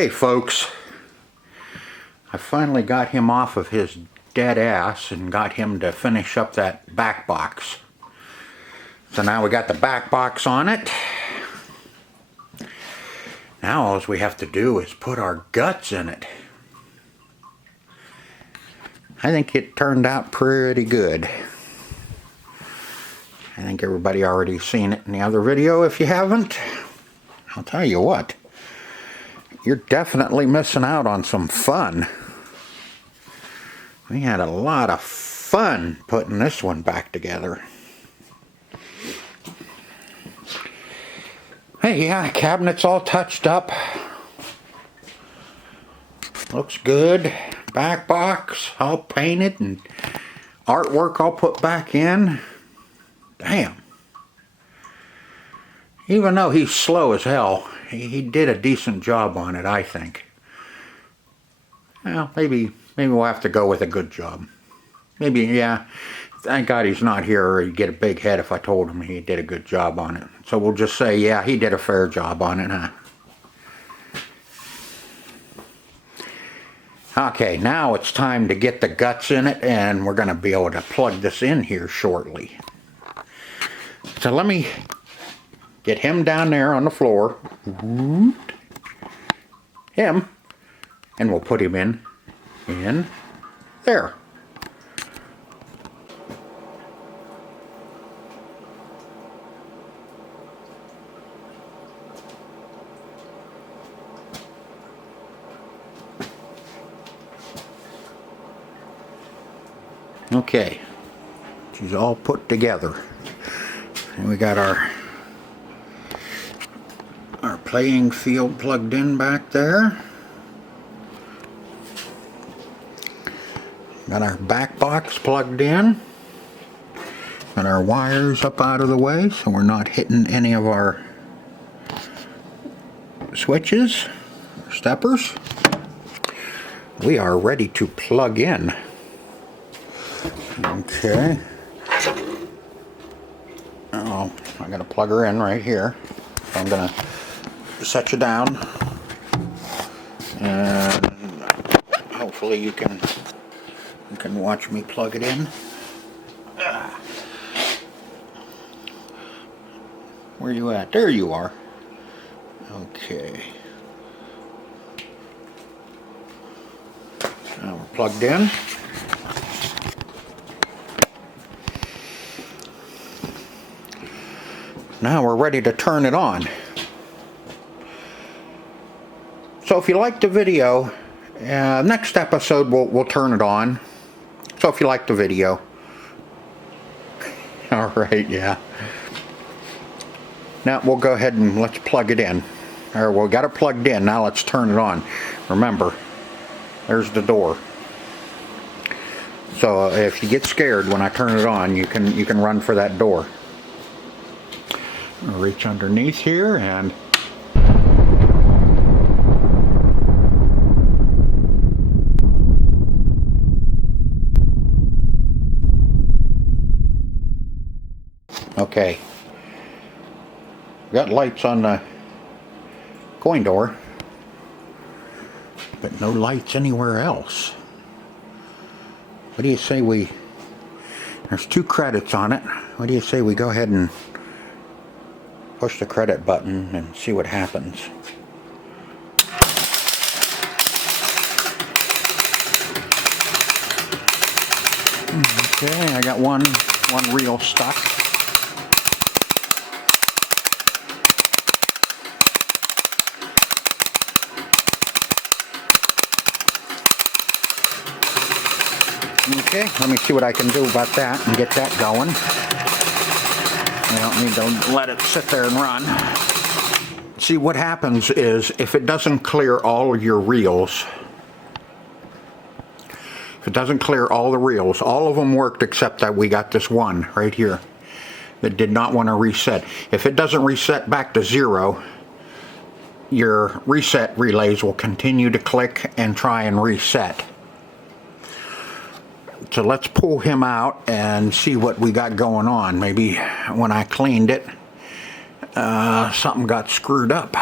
Okay, folks, I finally got him off of his dead ass and got him to finish up that back box. So now we got the back box on it. Now all we have to do is put our guts in it. I think it turned out pretty good. I think everybody already seen it in the other video. If you haven't, I'll tell you what, you're definitely missing out on some fun. We had a lot of fun putting this one back together. Hey, yeah, cabinet's all touched up. Looks good. Back box all painted and artwork all put back in. Damn. Even though he's slow as hell, he did a decent job on it, I think. Well, maybe we'll have to go with a good job. Maybe, yeah. Thank God he's not here, or he'd get a big head if I told him he did a good job on it. So we'll just say, yeah, he did a fair job on it, huh? Okay, now it's time to get the guts in it, and we're going to be able to plug this in here shortly. So let me get him down there on the floor. Him. And we'll put him in there. Okay, she's all put together. And we got our playing field plugged in back there. Got our back box plugged in. Got our wires up out of the way so we're not hitting any of our switches, steppers. We are ready to plug in. Okay. Oh, I gotta plug her in right here. So I'm gonna set you down, and hopefully you can watch me plug it in. Where you at? There you are. Okay. Now we're plugged in. Now we're ready to turn it on. So if you liked the video, next episode we'll turn it on. So if you liked the video. Alright, yeah. Now we'll go ahead and let's plug it in. Or we got it plugged in, now let's turn it on. Remember, there's the door. So if you get scared when I turn it on, you can run for that door. I'll reach underneath here and okay. Got lights on the coin door, but no lights anywhere else. What do you say there's 2 credits on it. What do you say we go ahead and push the credit button and see what happens. Okay, I got one reel stuck. Okay, let me see what I can do about that and get that going. I don't need to let it sit there and run. See, what happens is if it doesn't clear all of your reels, if it doesn't clear all the reels, all of them worked except that we got this one right here that did not want to reset. If it doesn't reset back to 0, your reset relays will continue to click and try and reset. So let's pull him out and see what we got going on. Maybe when I cleaned it, something got screwed up.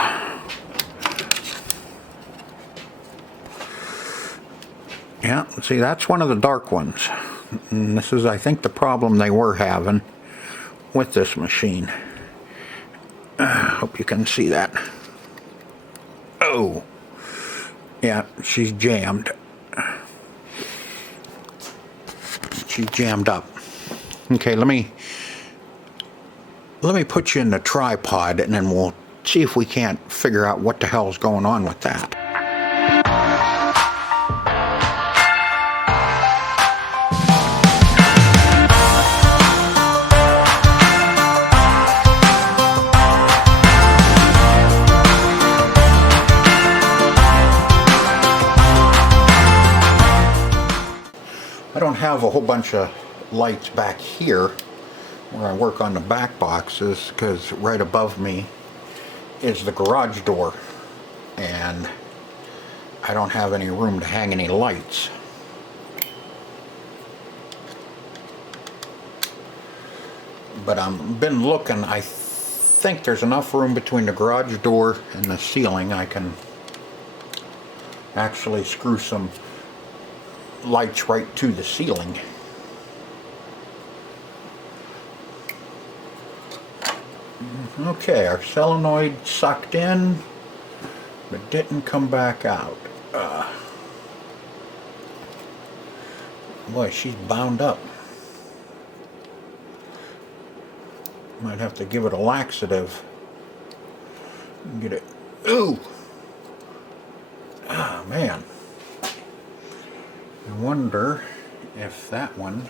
Yeah, see, that's one of the dark ones. And this is, I think, the problem they were having with this machine. Hope you can see that. Oh, yeah, she's jammed. She's jammed up. Okay, let me put you in the tripod, and then we'll see if we can't figure out what the hell's going on with that. I don't have a whole bunch of lights back here where I work on the back boxes, because right above me is the garage door, and I don't have any room to hang any lights. But I've been looking. I think there's enough room between the garage door and the ceiling. I can actually screw some lights right to the ceiling. Okay, our solenoid sucked in but didn't come back out. Boy, she's bound up. Might have to give it a laxative. Get it. Ooh! Ah, man. I wonder if that one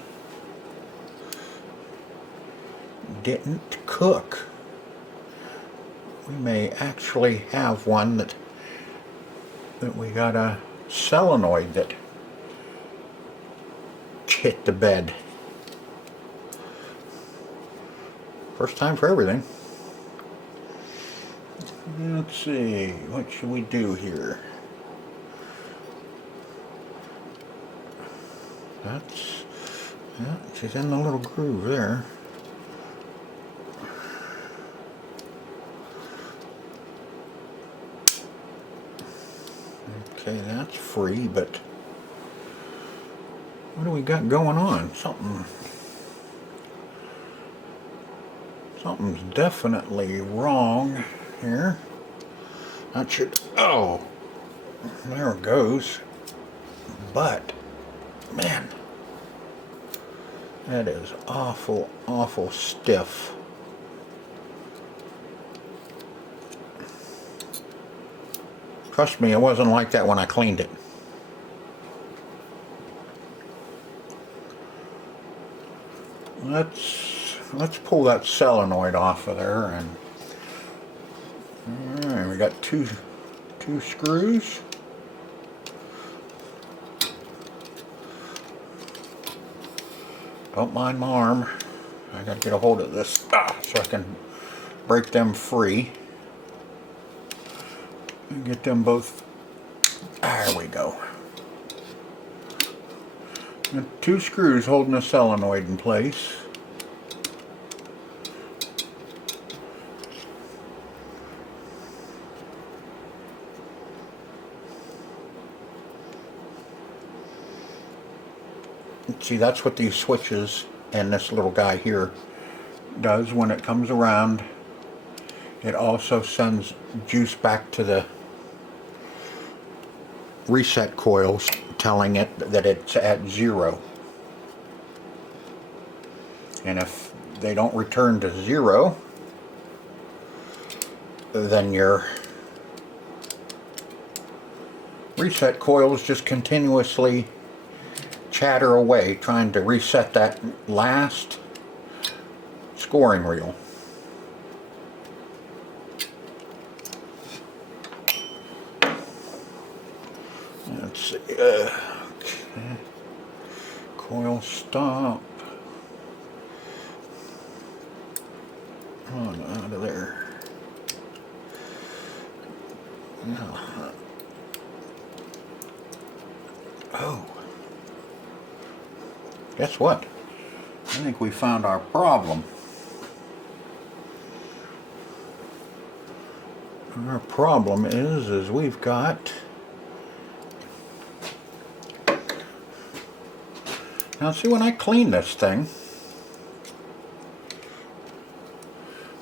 didn't cook. We may actually have one that we got a solenoid that hit the bed. First time for everything. Let's see, what should we do here? That's, yeah, she's in the little groove there. Okay, that's free, but what do we got going on? Something's definitely wrong here. That should, oh, there it goes. But, man, that is awful, awful stiff. Trust me, it wasn't like that when I cleaned it. Let's pull that solenoid off of there, and all right, we got two screws. Don't mind my arm. I gotta get a hold of this so I can break them free and get them both. There we go. And two screws holding the solenoid in place. See, that's what these switches and this little guy here does. When it comes around, it also sends juice back to the reset coils, telling it that it's at 0. And if they don't return to 0, then your reset coils just continuously chatter away, trying to reset that last scoring reel. Let's see. Okay. Coil stop. On out of there. No. Oh. Guess what? I think we found our problem. Our problem is we've got Now see, when I clean this thing,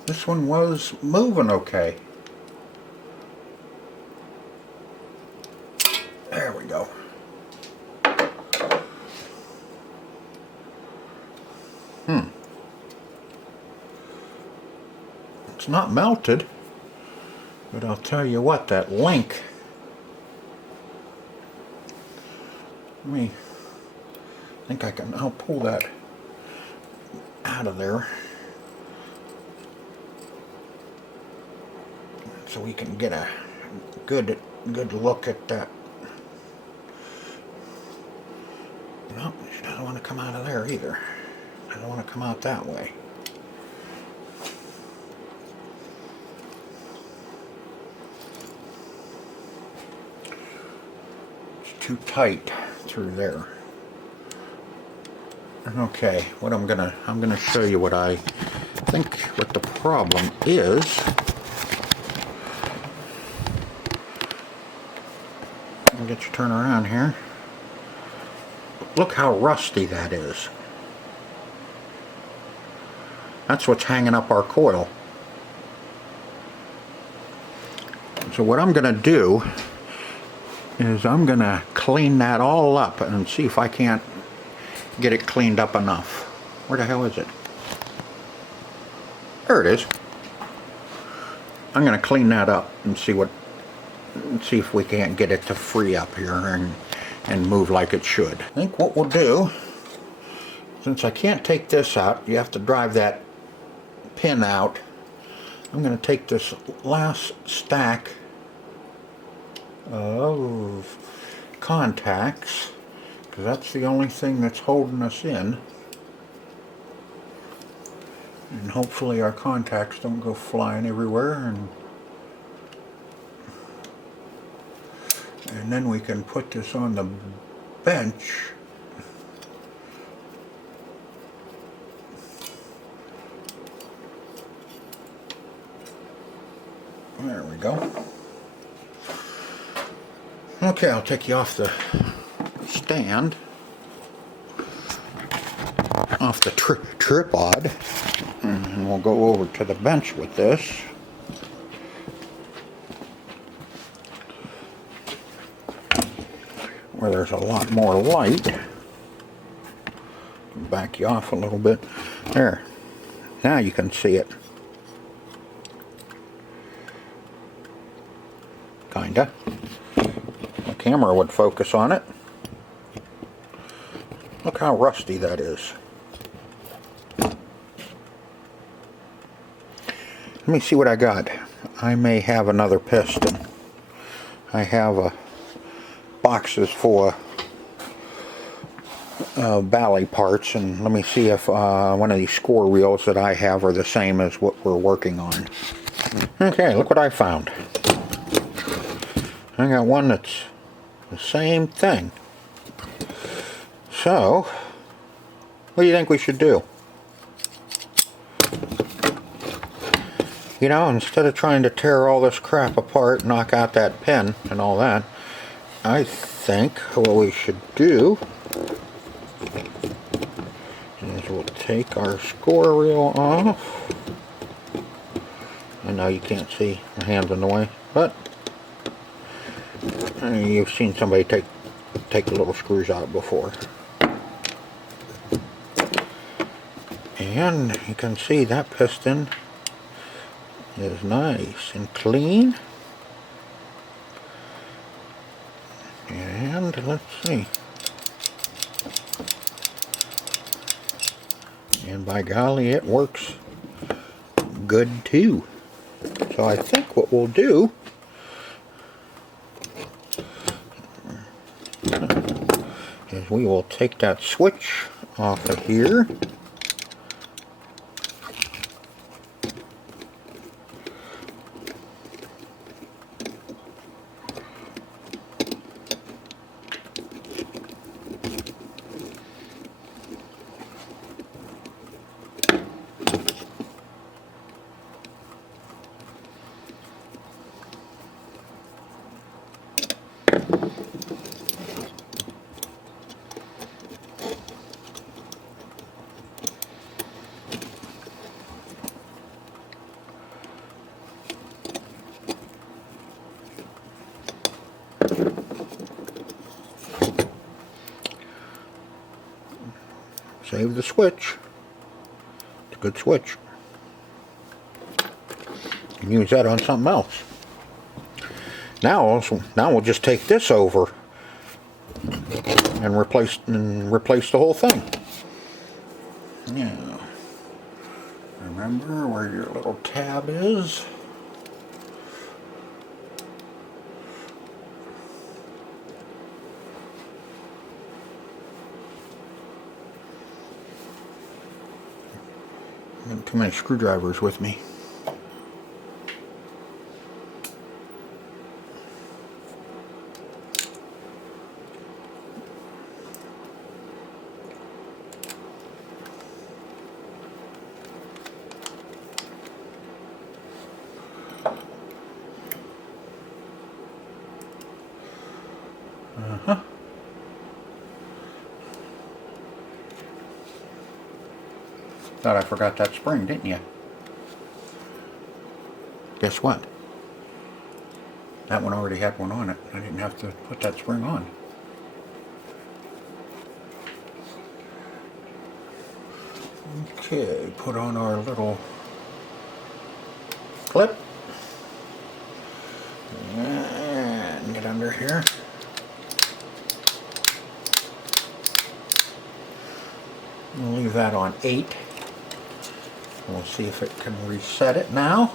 this one was moving okay. There we go. It's not melted, but I'll tell you what, that link, I think I'll pull that out of there so we can get a good look at that. No, she doesn't want to come out of there either. I don't want to come out that way. It's too tight through there. Okay, what I'm gonna show you what I think what the problem is. I'll get you to turn around here. Look how rusty that is. That's what's hanging up our coil. So what I'm gonna do is I'm gonna clean that all up and see if I can't get it cleaned up enough. Where the hell is it? There it is. I'm gonna clean that up and see if we can't get it to free up here and move like it should. I think what we'll do, since I can't take this out, you have to drive that pin out. I'm gonna take this last stack of contacts, because that's the only thing that's holding us in, and hopefully our contacts don't go flying everywhere, and then we can put this on the bench. There we go. Okay, I'll take you off the stand, off the tripod, and we'll go over to the bench with this. Where there's a lot more light. Back you off a little bit. There. Now you can see it. Kinda. The camera would focus on it. Look how rusty that is. Let me see what I got. I may have another piston. I have boxes full of Bally parts, and let me see if one of these score reels that I have are the same as what we're working on. Okay, look what I found. I got one that's the same thing. So, what do you think we should do? You know, instead of trying to tear all this crap apart, knock out that pin and all that, I think what we should do is we'll take our score reel off. I know you can't see, my hand's in the way, but you've seen somebody take the little screws out before. And you can see that piston is nice and clean. And let's see. And by golly, it works good too. So I think what we'll do is we will take that switch off of here. save the switch. It's a good switch. You can use that on something else. Now we'll just take this over and replace the whole thing. Yeah. Remember where your little tab is. I got too many screwdrivers with me. Thought I forgot that spring, didn't you? Guess what? That one already had one on it. I didn't have to put that spring on. Okay, put on our little clip. And get under here. We'll leave that on 8. We'll see if it can reset it now.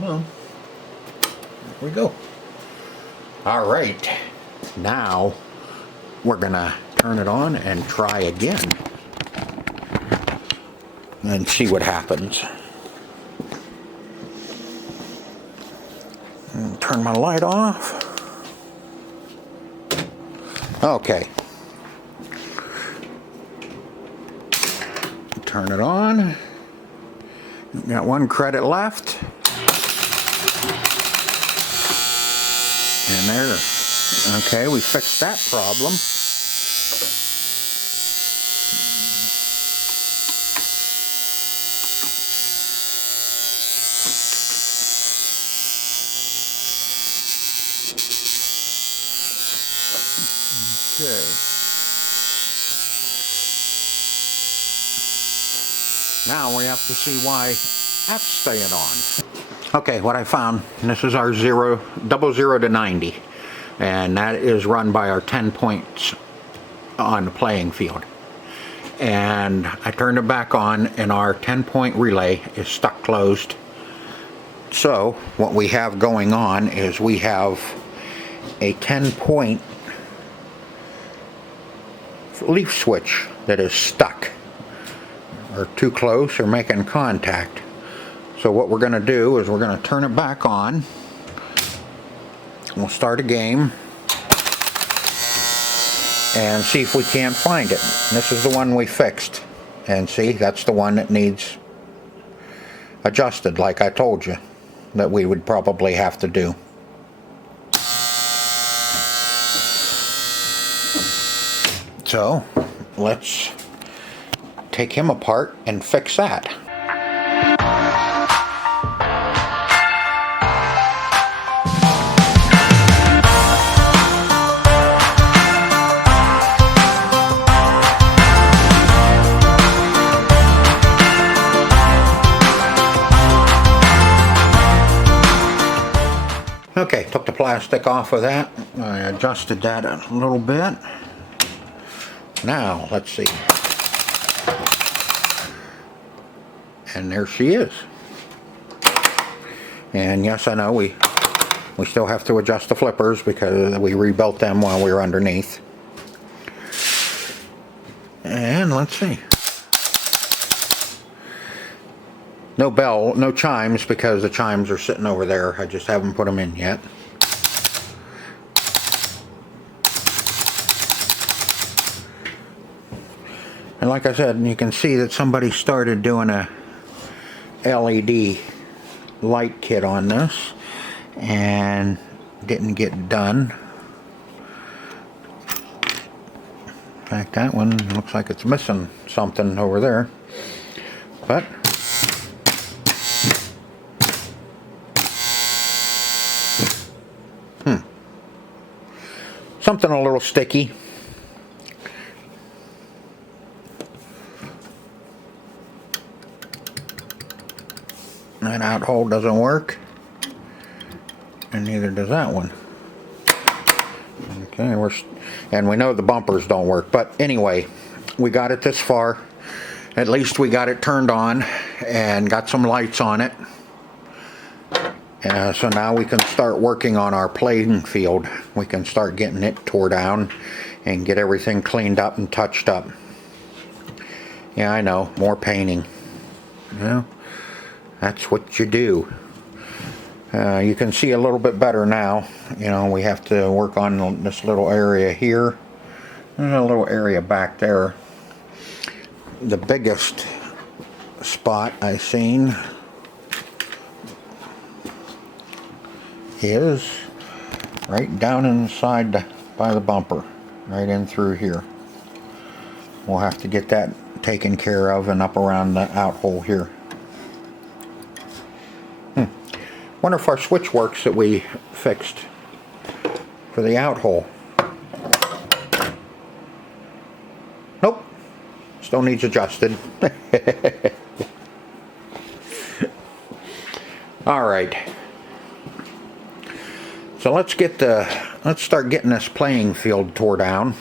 Well, there we go. All right, now we're gonna turn it on and try again and see what happens. And turn my light off. Okay. Turn it on. Got 1 credit left. And there. Okay, we fixed that problem. Okay. Now we have to see why that's staying on. Okay, what I found, and this is our 0 to 90, and that is run by our 10 points on the playing field. And I turned it back on, and our 10-point relay is stuck closed. So what we have going on is we have a 10-point leaf switch that is stuck or too close or making contact. So what we're going to do is we're going to turn it back on. We'll start a game and see if we can't find it. This is the one we fixed, and see, that's the one that needs adjusted, like I told you that we would probably have to do. So let's take him apart and fix that. Okay, took the plastic off of that. I adjusted that a little bit. Now, let's see. And there she is. And yes, I know we still have to adjust the flippers because we rebuilt them while we were underneath. And let's see. No bell, no chimes, because the chimes are sitting over there. I just haven't put them in yet. And like I said, you can see that somebody started doing a LED light kit on this and didn't get done. In fact, that one looks like it's missing something over there. But something a little sticky. That out hole doesn't work, and neither does that one. Okay, and we know the bumpers don't work, but anyway, we got it this far. At least we got it turned on and got some lights on it. So now we can start working on our playing field. We can start getting it tore down and get everything cleaned up and touched up. Yeah, I know, more painting. Yeah, that's what you do. You can see a little bit better now. You know, we have to work on this little area here. There's a little area back there. The biggest spot I've seen is right down inside by the bumper, right in through here. We'll have to get that taken care of and up around the out hole here. Wonder if our switch works that we fixed for the out hole. Nope, still needs adjusted. All right. So let's start getting this playing field tore down.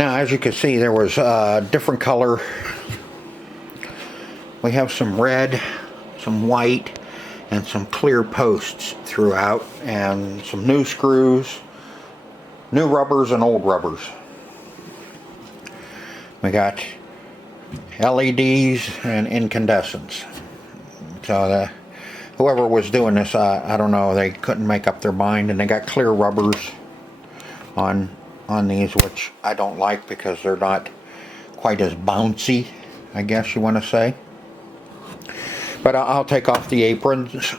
As you can see, there was a different color. We have some red, some white, and some clear posts throughout, and some new screws, new rubbers and old rubbers. We got LEDs and incandescents. So whoever was doing this, I don't know, they couldn't make up their mind, and they got clear rubbers on these, which I don't like because they're not quite as bouncy, I guess you want to say. But I'll take off the aprons,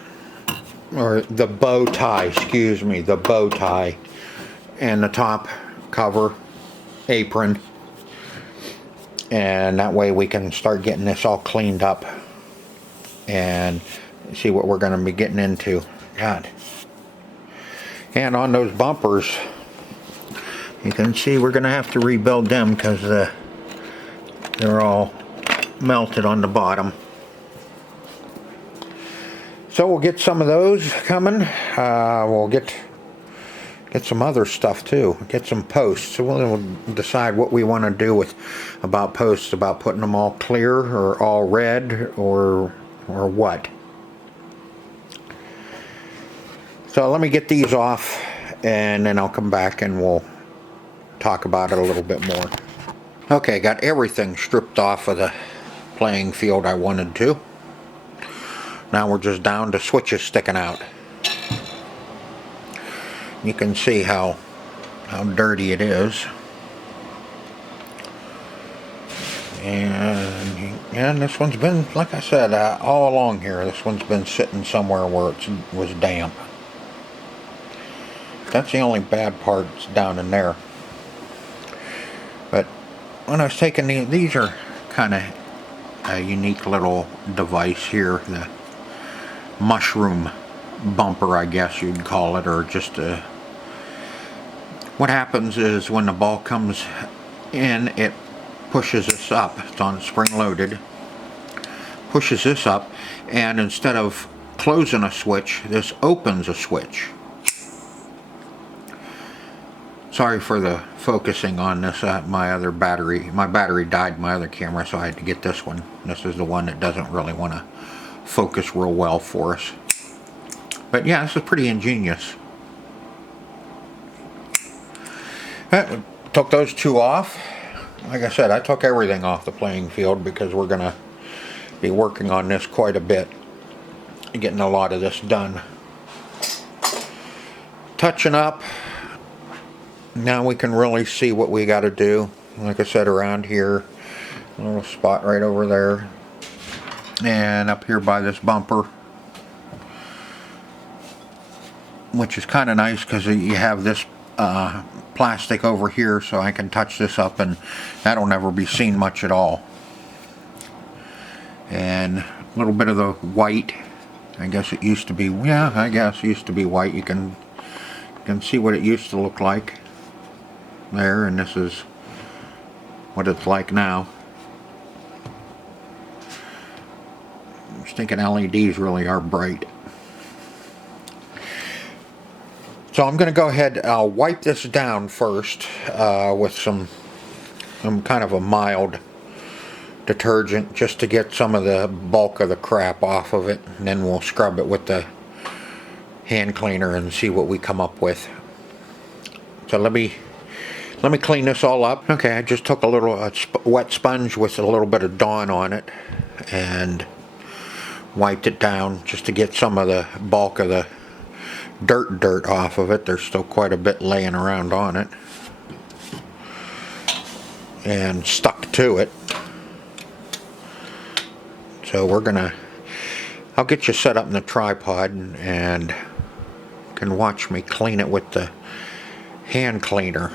or the bow tie, excuse me, the bow tie, and the top cover apron, and that way we can start getting this all cleaned up and see what we're going to be getting into. God. And on those bumpers, you can see we're going to have to rebuild them because they're all melted on the bottom. So we'll get some of those coming. We'll get some other stuff too. Get some posts. So we'll decide what we want to do about posts, about putting them all clear or all red or what. So let me get these off, and then I'll come back and we'll talk about it a little bit more. Okay, got everything stripped off of the playing field I wanted to. Now we're just down to switches sticking out. You can see how dirty it is. And this one's been, like I said, all along here, this one's been sitting somewhere where it was damp. That's the only bad part down in there. But when I was taking these are kind of a unique little device here, the mushroom bumper, I guess you'd call it, or just what happens is when the ball comes in, it pushes this up. It's on spring loaded, pushes this up, and instead of closing a switch, this opens a switch. Sorry for the focusing on this. My battery died in my other camera, so I had to get this one. This is the one that doesn't really want to focus real well for us. But yeah, this is pretty ingenious. Took those two off. Like I said, I took everything off the playing field because we're going to be working on this quite a bit. Getting a lot of this done. Touching up. Now we can really see what we got to do. Like I said, around here, a little spot right over there, and up here by this bumper, which is kind of nice because you have this plastic over here, so I can touch this up and that'll never be seen much at all. And a little bit of the white, I guess it used to be, yeah, I guess it used to be white. You can see what it used to look like there, and this is what it's like now. I was thinking LEDs really are bright. So I'm going to go ahead, I'll wipe this down first with some kind of a mild detergent, just to get some of the bulk of the crap off of it, and then we'll scrub it with the hand cleaner and see what we come up with. So let me clean this all up. Okay, I just took a little wet sponge with a little bit of Dawn on it and wiped it down just to get some of the bulk of the dirt off of it. There's still quite a bit laying around on it and stuck to it. So I'll get you set up in the tripod and you can watch me clean it with the hand cleaner.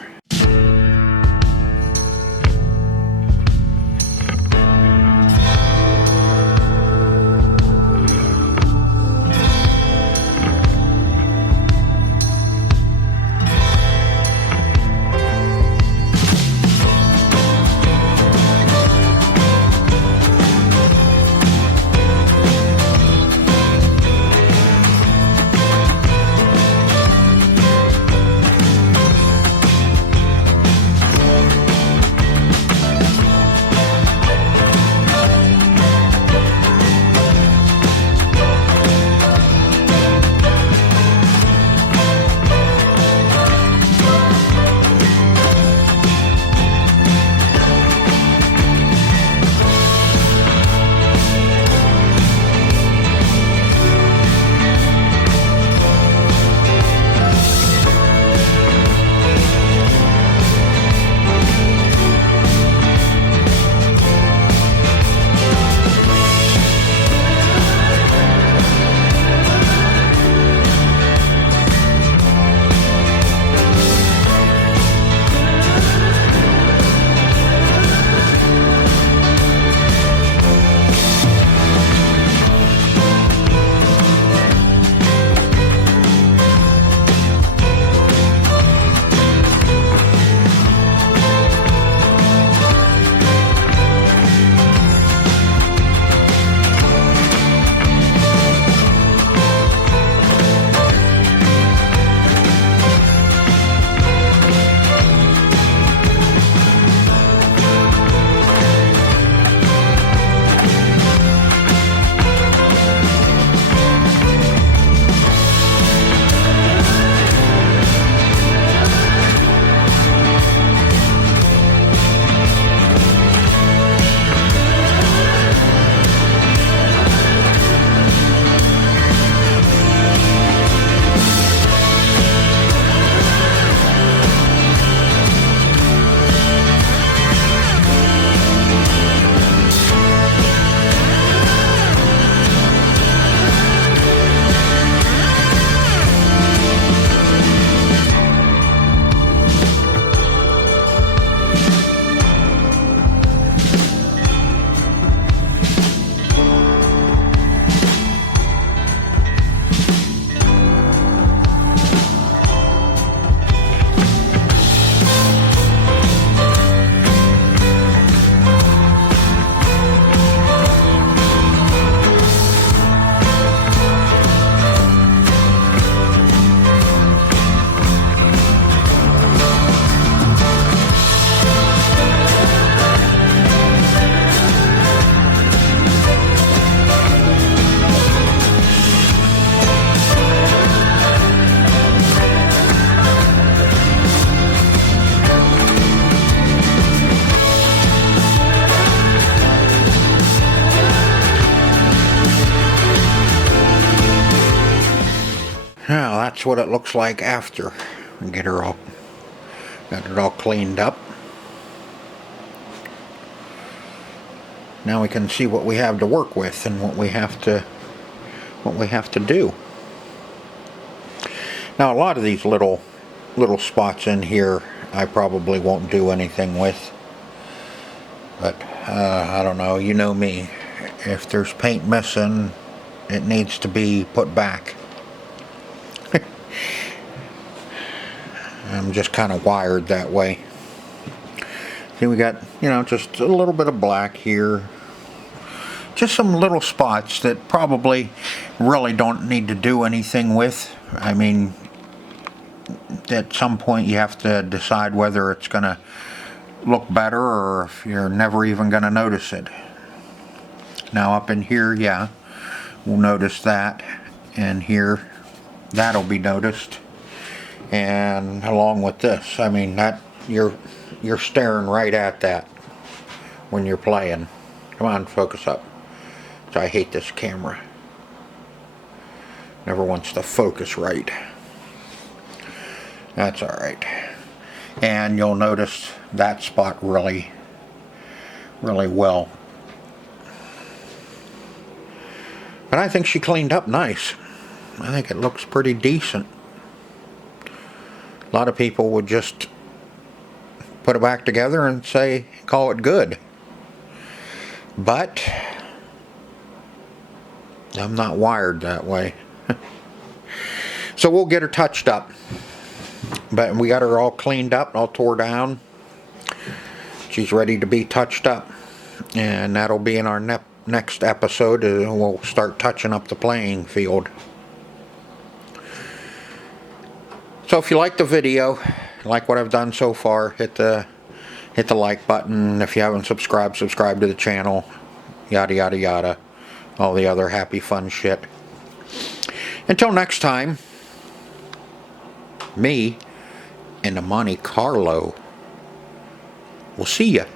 Now that's what it looks like after. Got it all cleaned up. Now we can see what we have to work with and what we have to do. Now a lot of these little spots in here I probably won't do anything with, but I don't know, you know me, if there's paint missing it needs to be put back. I'm just kind of wired that way. See, we got, you know, just a little bit of black here. Just some little spots that probably really don't need to do anything with. I mean, at some point you have to decide whether it's going to look better or if you're never even going to notice it. Now up in here, yeah, we'll notice that. And here, that'll be noticed. And along with this, I mean, that you're staring right at that when you're playing. Come on, focus up. So I hate this camera. Never wants to focus right. That's alright. And you'll notice that spot really well. But I think she cleaned up nice. I think it looks pretty decent. A lot of people would just put it back together and call it good. But I'm not wired that way. So we'll get her touched up. But we got her all cleaned up, all tore down. She's ready to be touched up. And that'll be in our next episode. We'll start touching up the playing field. So if you like the video, like what I've done so far, hit the like button. If you haven't subscribed, subscribe to the channel. Yada yada yada. All the other happy fun shit. Until next time, me and the Monte Carlo. We'll see ya.